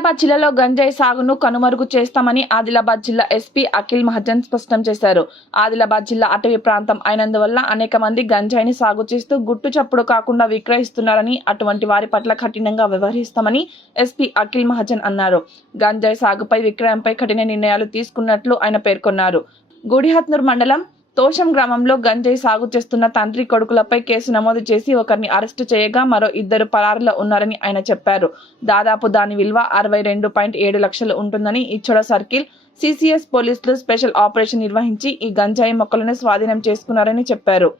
ఆదిలాబాద్ జిల్లాలో గంజాయి సాగును కనుమరుగు చేస్తామని ఆదిలాబాద్ జిల్లా ఎస్పీ అఖిల్ మహాజన్ స్పష్టం చేశారు. ఆదిలాబాద్ జిల్లా అటవీ ప్రాంతం అయినందువల్ల అనేక మంది గంజాయిని సాగు చేస్తూ గుట్టు చప్పుడు కాకుండా విక్రయిస్తున్నారని, అటువంటి వారి పట్ల కఠినంగా వ్యవహరిస్తామని ఎస్పీ అఖిల్ మహాజన్ అన్నారు. గంజాయి సాగుపై విక్రయంపై కఠిన నిర్ణయాలు తీసుకున్నట్లు ఆయన పేర్కొన్నారు. గుడిహత్నూర్ మండలం తోషం గ్రామంలో గంజాయి సాగు చేస్తున్న తండ్రి కొడుకులపై కేసు నమోదు చేసి ఒకరిని అరెస్టు చేయగా మరో 2 పరారీలో ఉన్నారని ఆయన చెప్పారు. దాదాపు దాని విలువ 62.7 లక్షలు ఉంటుందని ఇచ్చోడ సర్కిల్ సిసిఎస్ పోలీసులు స్పెషల్ ఆపరేషన్ నిర్వహించి ఈ గంజాయి మొక్కలను స్వాధీనం చేసుకున్నారని చెప్పారు.